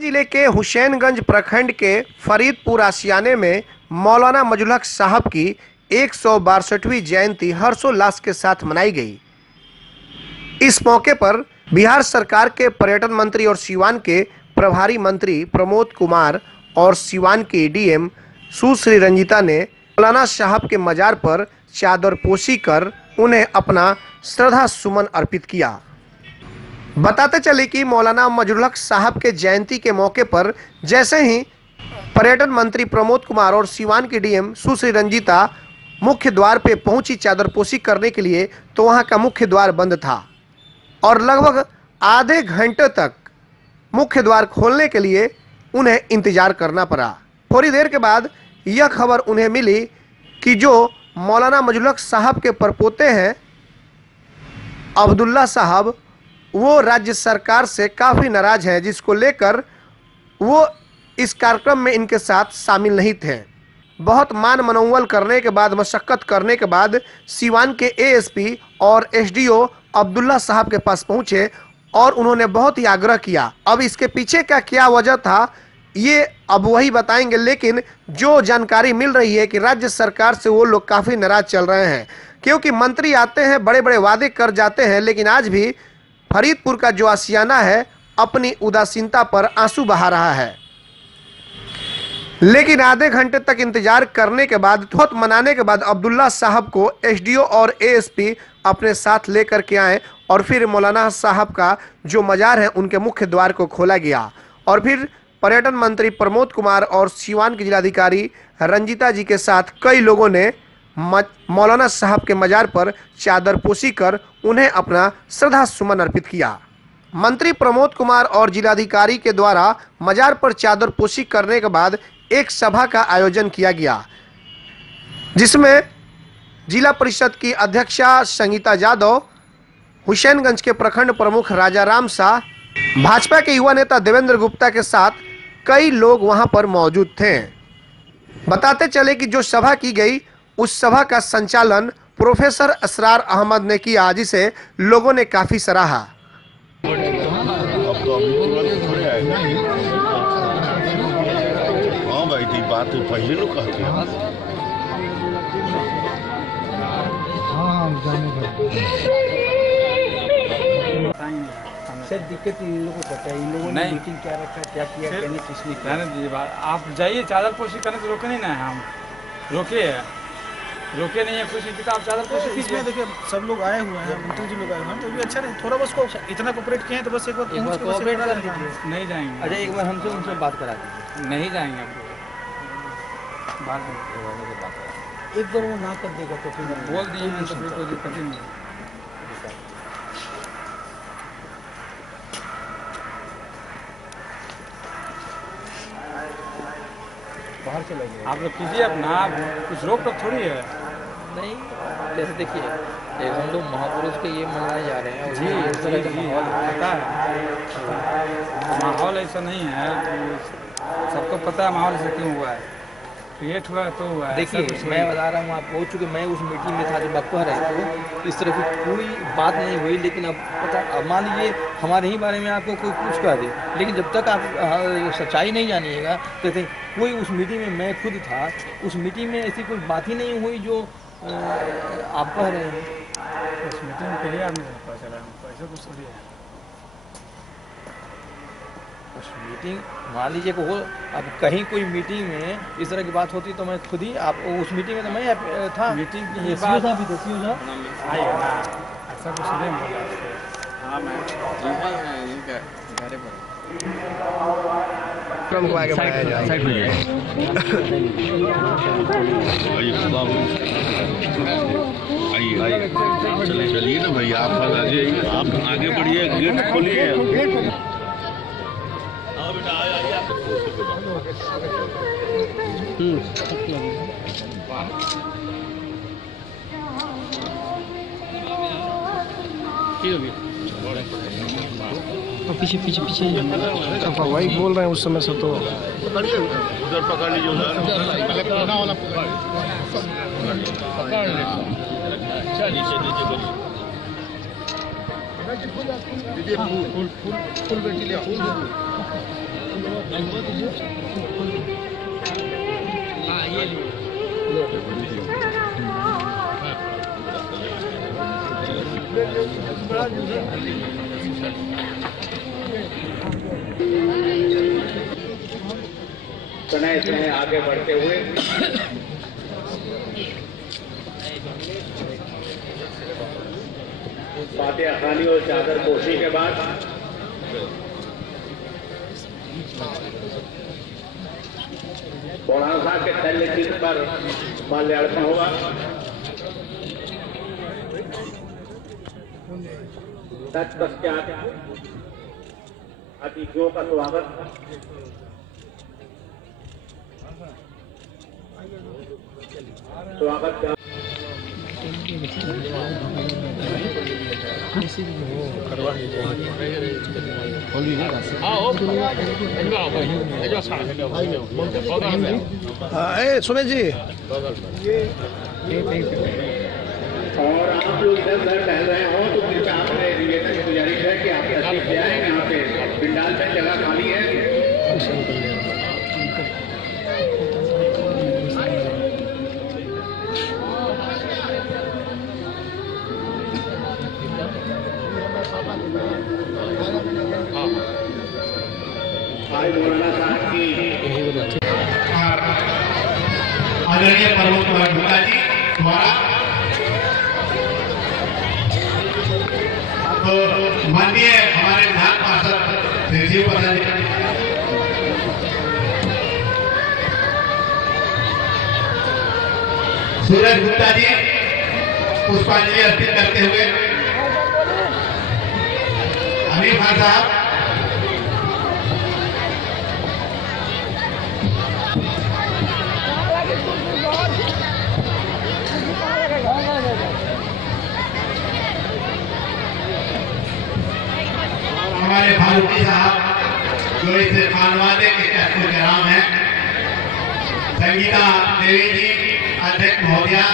जिले के हुसैनगंज प्रखंड के फरीदपुर आशियाने में मौलाना मजलुल हक साहब की 162वीं जयंती हर्षोल्लास के साथ मनाई गई। इस मौके पर बिहार सरकार के पर्यटन मंत्री और सीवान के प्रभारी मंत्री प्रमोद कुमार और सीवान के डीएम सुश्री रंजीता ने मौलाना साहब के मजार पर चादरपोशी कर उन्हें अपना श्रद्धा सुमन अर्पित किया। बताते चले कि मौलाना मजलुल हक साहब के जयंती के मौके पर जैसे ही पर्यटन मंत्री प्रमोद कुमार और सीवान की डीएम सुश्री रंजीता मुख्य द्वार पे पहुंची चादरपोशी करने के लिए, तो वहां का मुख्य द्वार बंद था और लगभग आधे घंटे तक मुख्य द्वार खोलने के लिए उन्हें इंतजार करना पड़ा। थोड़ी देर के बाद यह खबर उन्हें मिली कि जो मौलाना मजलुल हक साहब के परपोते हैं अब्दुल्ला साहब, वो राज्य सरकार से काफ़ी नाराज हैं, जिसको लेकर वो इस कार्यक्रम में इनके साथ शामिल नहीं थे। बहुत मान मनौवल करने के बाद, मशक्क़त करने के बाद सीवान के एएसपी और एसडीओ अब्दुल्ला साहब के पास पहुंचे और उन्होंने बहुत ही आग्रह किया। अब इसके पीछे का क्या वजह था ये अब वही बताएंगे, लेकिन जो जानकारी मिल रही है कि राज्य सरकार से वो लोग काफ़ी नाराज चल रहे हैं, क्योंकि मंत्री आते हैं, बड़े बड़े वादे कर जाते हैं, लेकिन आज भी फरीदपुर का जो आशियाना है अपनी उदासीनता पर आंसू बहा रहा है। लेकिन आधे घंटे तक इंतजार करने के बाद, बहुत मनाने के बाद अब्दुल्ला साहब को एसडीओ और एएसपी अपने साथ लेकर के आए और फिर मौलाना साहब का जो मजार है उनके मुख्य द्वार को खोला गया। और फिर पर्यटन मंत्री प्रमोद कुमार और सीवान के जिलाधिकारी रंजीता जी के साथ कई लोगों ने मौलाना साहब के मजार पर चादरपोशी कर उन्हें अपना श्रद्धा सुमन अर्पित किया। मंत्री प्रमोद कुमार और जिलाधिकारी के द्वारा मजार पर चादरपोशी करने के बाद एक सभा का आयोजन किया गया, जिसमें जिला परिषद की अध्यक्षा संगीता यादव, हुसैनगंज के प्रखंड प्रमुख राजा राम शाह, भाजपा के युवा नेता देवेंद्र गुप्ता के साथ कई लोग वहां पर मौजूद थे। बताते चले कि जो सभा की गई उस सभा का संचालन प्रोफेसर असरार अहमद ने किया, जिसे लोगों ने काफी सराहा। हाँ भाई, ठीक बात है, पहले लोग कहते हैं। सर दिक्कत इन लोगों को पता है, इन लोगों ने मीटिंग क्या रखा, क्या किया, क्या नहीं, किसने किया। आप जाइए चादरपोशी करने से रोके नहीं ना है, हम रोके नहीं है, कुछ नहीं किया। आप चादरपोशी इसमें देखिए सब लोग आए हुए हैं, मंत्री जी लोग आए हुए हैं, तो भी अच्छा नहीं, थोड़ा बस को इतना कोऑपरेट किए हैं तो बस एक बार कोऑपरेट कर दीजिए। नहीं जाएंगे। अरे एक बार हमसे उनसे बात करा दीजिए। नहीं जाएंगे बात एक बार वो ना कर देगा तो फिर बोल दिए हैं, तो कोई दिक्कत ही नहीं। बाहर चले गए। आप लोग कीजिए अपना, कुछ रोक टोक थोड़ी है। नहीं, जैसे देखिए एक हम लोग महापुरुष के ये मनाए जा रहे हैं जी इस तरह का माहौल पता है, माहौल ऐसा नहीं है, सबको पता है माहौल ऐसा क्यों हुआ है, क्रिएट हुआ है तो हुआ है। देखिए मैं बता रहा हूँ, आप पहुँच चुके, मैं उस मीटिंग में था जब आप कह रहे थे, इस तरह की कोई बात नहीं हुई। लेकिन अब पता, अब मान लीजिए हमारे ही बारे में आपको कोई कुछ कह दे, लेकिन जब तक आप सच्चाई नहीं जानिएगा तो कोई उस मीटिंग में, मैं खुद था उस मीटिंग में, ऐसी कोई बात ही नहीं हुई जो आप कह रहे हैं। उस मीटिंग के लिए आपने पता चला, ऐसा कुछ थोड़ी है। उस मीटिंग मान लीजिए को हो, अब कहीं कोई मीटिंग में इस तरह की बात होती तो मैं खुद ही, आप उस मीटिंग में तो मैं था, मीटिंग की ये बात भी था, आइए ना, ऐसा कुछ नहीं बोला। हाँ मैं घर पर आइए चलिए ना भैया, आप आगे बढ़िए, गेट खोलिए। पीछे पीछे पीछे वही बोल रहे हैं उस समय से, तो उधर पकड़ लीजिए, उधर। समय समय आगे बढ़ते हुए फातिहा खानी और चादर पोशी के बाद मौलाना साहब के तैल्य चित्र पर माल्यार्पण होगा। तत्पश्चात अतिथियों का स्वागत सुमेश जी, और आप लोग इधर उधर टहल रहे हो तो कृपया आपने निवेदन की गुजारिश है कि आप तशरीफ ले आए। यहाँ पे पिंडाल में जगह खाली है। आज मौलाना साहब की आदरणीय प्रमुख गुप्ता जी द्वारा तो माननीय हमारे विधान पार्षद राजीव प्रसाद जी सूरज गुप्ता जी पुष्पांजलि अर्पित करते हुए हनीफ खान साहब हमारे फारूकी साहब जो इस खानवादे के कैराम हैं, संगीता देवी जी अध्यक्ष महोदया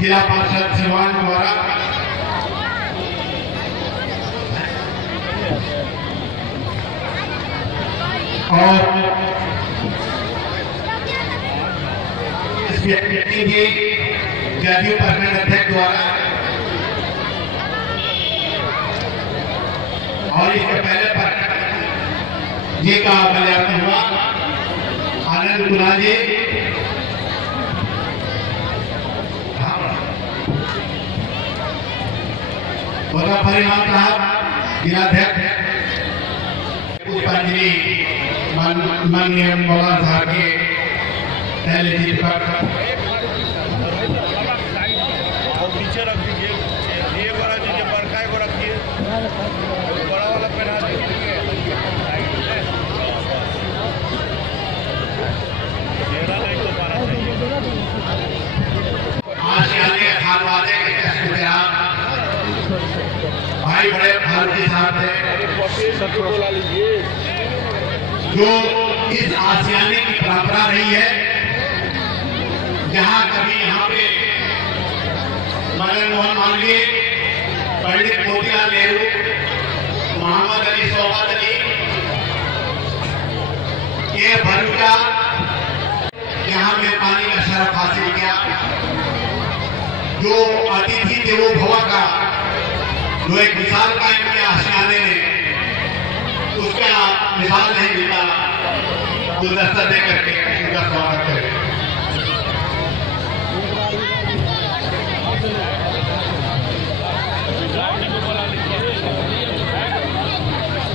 जिला पार्षद सिवान द्वारा, और इस मीटिंग की जदयू प्रखंड अध्यक्ष द्वारा, और इसके पहले पर जी का माल्यार्पण हुआ। आनंद कुमार जी परिणाम साहब जिलाध्यक्ष, पुष्पांजलि माननीय मौलाना साहब के पहले दिन पर पीछे रख दीजिए, ये बड़ा दीजिए, बड़का को रखिए, बड़ा वाला पहना दीजिए। नहीं तो पाना चाहिए। आशियाने खानवादे के भाई बड़े फारूकी साहब थे जो इस आशियाने की परंपरा रही है, जहां कभी यहाँ पे मदन मोहन मालवीय, पंडित मोतीलाल नेहरू, मोहम्मद अली सौगात अली, ये भरूचा यहाँ मेहमानी का शरफ हासिल किया। जो अतिथि देवो भव का जो एक मिसाल कायम किया आशियाने ने, उसका मिसाल नहीं मिलता। गुलदस्ता दे करके उनका स्वागत करें।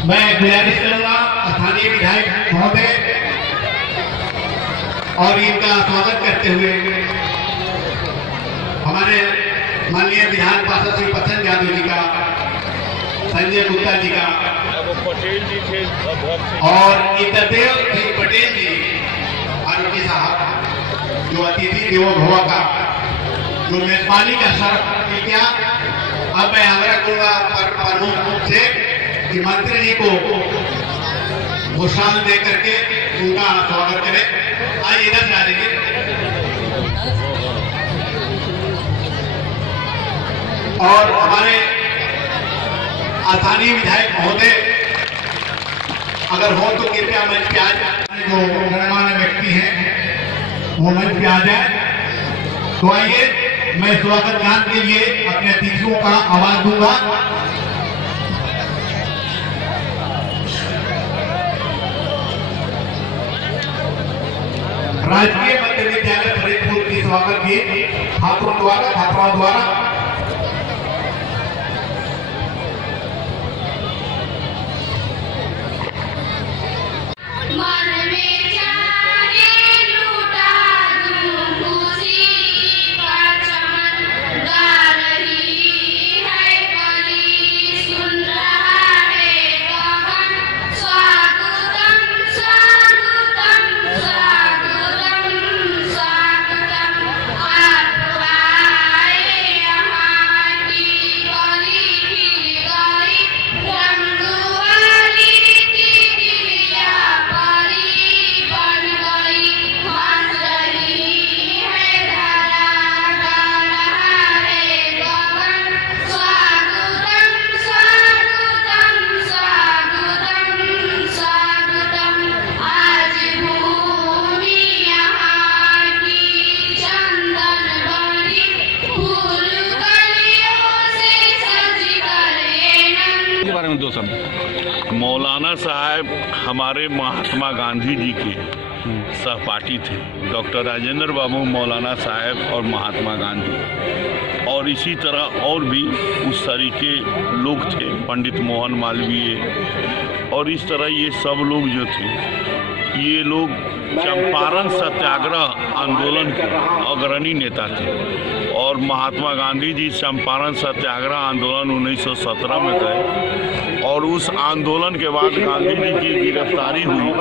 मैं गुजारिश करूंगा स्थानीय विधायक महोदय और इनका स्वागत करते हुए हमारे माननीय विधान पार्षद श्री प्रसन्न यादव जी का, संजय गुप्ता जी का, पटेल जी थे और इंद्रदेव सिंह पटेल जी फारूकी साहब जो अतिथि देवो भव का जो मेजबानी का शरफ किया। अब मैं आग्रह करूंगा प्रमुख रूप से कि मंत्री जी को घोषणा दे करके उनका स्वागत करें। आइए इधर से आ जाइए। और हमारे स्थानीय विधायक महोदय अगर हो तो कृपया मंच पे आ जाए, जो गणमान्य व्यक्ति हैं वो मंच पे आ जाए। तो आइए मैं स्वागत गान के लिए अपने अतिथियों का आवाज दूंगा। राजकीय मध्य विद्यालय फरीदपुर की स्वागत की छात्रों द्वारा मौलाना साहब हमारे महात्मा गांधी जी के सहपाठी थे। डॉक्टर राजेंद्र बाबू, मौलाना साहब और महात्मा गांधी, और इसी तरह और भी उस तरीके लोग थे, पंडित मोहन मालवीय, और इस तरह ये सब लोग जो थे, ये लोग चंपारण सत्याग्रह आंदोलन के अग्रणी नेता थे। और महात्मा गांधी जी चंपारण सत्याग्रह आंदोलन 1917 में गए, और उस आंदोलन के बाद गांधी जी की गिरफ्तारी हुई,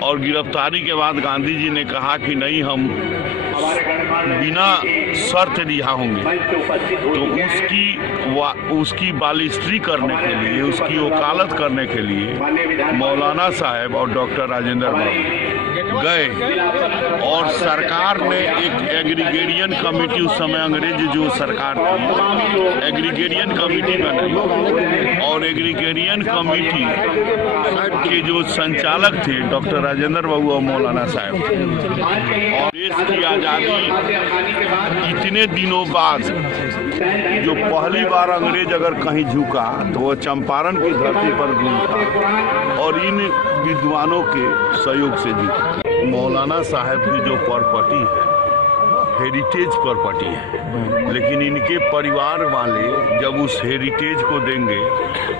और गिरफ्तारी के बाद गांधी जी ने कहा कि नहीं, हम बिना शर्त रिहा होंगे। तो उसकी बालिस्ट्री करने के लिए, उसकी वकालत करने के लिए मौलाना साहब और डॉक्टर राजेंद्र बाबू गए, और सरकार ने एक एग्रीगेरियन कमेटी, उस समय अंग्रेज जो सरकार थी, एग्रीगेरियन कमेटी बनाई, और एग्रीगेरियन कमेटी के जो संचालक थे डॉक्टर राजेंद्र बाबू और मौलाना साहब। और देश की आज़ादी इतने दिनों बाद जो पहली बार अंग्रेज अगर कहीं झुका तो वो चंपारण की धरती पर झुका, और इन विद्वानों के सहयोग से झुका। मौलाना साहब की जो प्रॉपर्टी है हेरिटेज प्रॉपर्टी है, लेकिन इनके परिवार वाले जब उस हेरिटेज को देंगे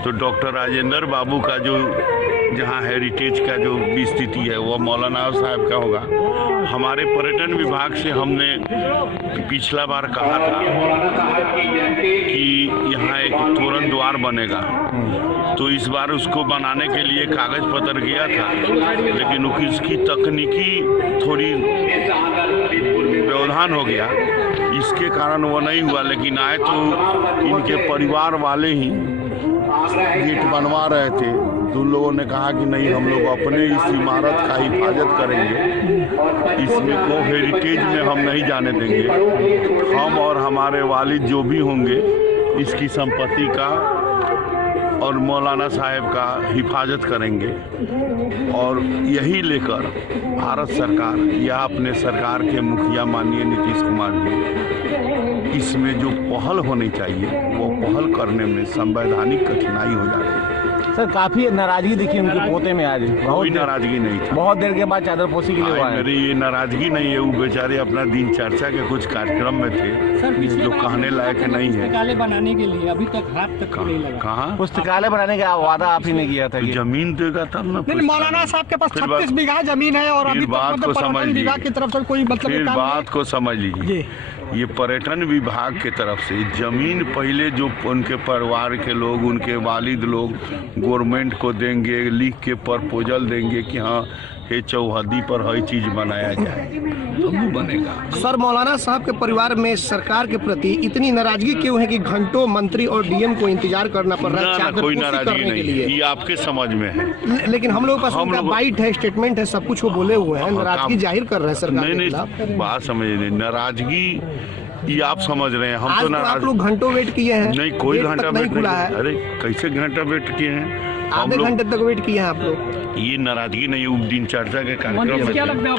तो डॉक्टर राजेंद्र बाबू का जो जहाँ हेरिटेज का जो स्थिति है वो मौलाना साहब का होगा। हमारे पर्यटन विभाग से हमने पिछला बार कहा था कि यहाँ एक तोरण द्वार बनेगा, तो इस बार उसको बनाने के लिए कागज पत्र गया था, लेकिन उसकी तकनीकी थोड़ी व्यवधान हो गया, इसके कारण वो नहीं हुआ। लेकिन आए तो इनके परिवार वाले ही गेट बनवा रहे थे, तो उन लोगों ने कहा कि नहीं, हम लोग अपने इस इमारत का हिफाजत करेंगे, इसमें को हेरिटेज में हम नहीं जाने देंगे। हम और हमारे वालिद जो भी होंगे इसकी संपत्ति का और मौलाना साहब का हिफाजत करेंगे। और यही लेकर भारत सरकार या अपने सरकार के मुखिया माननीय नीतीश कुमार जी, इसमें जो पहल होनी चाहिए वो पहल करने में संवैधानिक कठिनाई हो जाती है। सर, काफी नाराजगी दिखी उनके पोते में आज। कोई नाराजगी नहीं थी, बहुत देर के बाद चादरपोशी के लिए हुआ है। मेरी ये नाराजगी नहीं है, वो बेचारे अपना दिन चर्चा के कुछ कार्यक्रम में थे जो कहने लायक नहीं है। पुस्तकालय बनाने के लिए अभी तक हाथ तक नहीं लगा। कहाँ पुस्तकालय बनाने का वादा आप ही ने किया था? जमीन देगा तब ना। मौलाना साहब के पास 36 बीघा जमीन है, और अभी बात को समझ लीजिए, की तरफ से कोई मतलब बात को समझ लीजिए। ये पर्यटन विभाग के तरफ से जमीन पहले जो उनके परिवार के लोग, उनके वालिद लोग गवर्नमेंट को देंगे, लिख के प्रपोजल देंगे कि हाँ ये चौहदी पर हर चीज बनाया जाए, तब वो बनेगा। सर, मौलाना साहब के परिवार में सरकार के प्रति इतनी नाराजगी क्यों है कि घंटों मंत्री और डीएम को इंतजार करना पड़ रहा है? कोई नाराजगी नहीं, ये आपके समझ में है। लेकिन हम लोग पास उनका बाइट है, स्टेटमेंट है, सब कुछ वो बोले हुए हैं, नाराजगी जाहिर कर रहे हैं सरकार के खिलाफ। बात समझ नहीं, नाराजगी ये आप समझ रहे हैं, हम तो आप लोग घंटों वेट किए हैं, नहीं कोई घंटा वेट नहीं खुला है। अरे कैसे घंटा वेट किए हैं? आधे घंटे तक वेट किए हैं आप लोग। ये नाराजगी नहीं, उस दिन चर्चा के कार्यक्रम क्या लगता है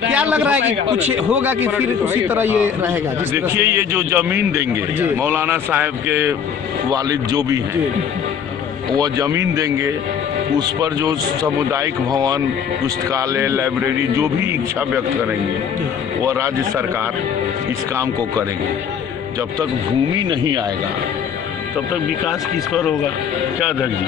क्या लग रहा है कि कुछ होगा कि फिर उसी तरह ये रहेगा? देखिए, ये जो जमीन देंगे मौलाना साहब के वालिद जो भी हैं, वो जमीन देंगे, उस पर जो सामुदायिक भवन, पुस्तकालय, लाइब्रेरी जो भी इच्छा व्यक्त करेंगे वो राज्य सरकार इस काम को करेंगे। जब तक भूमि नहीं आएगा तब तक विकास किस पर होगा? क्या अध्यक्ष जी?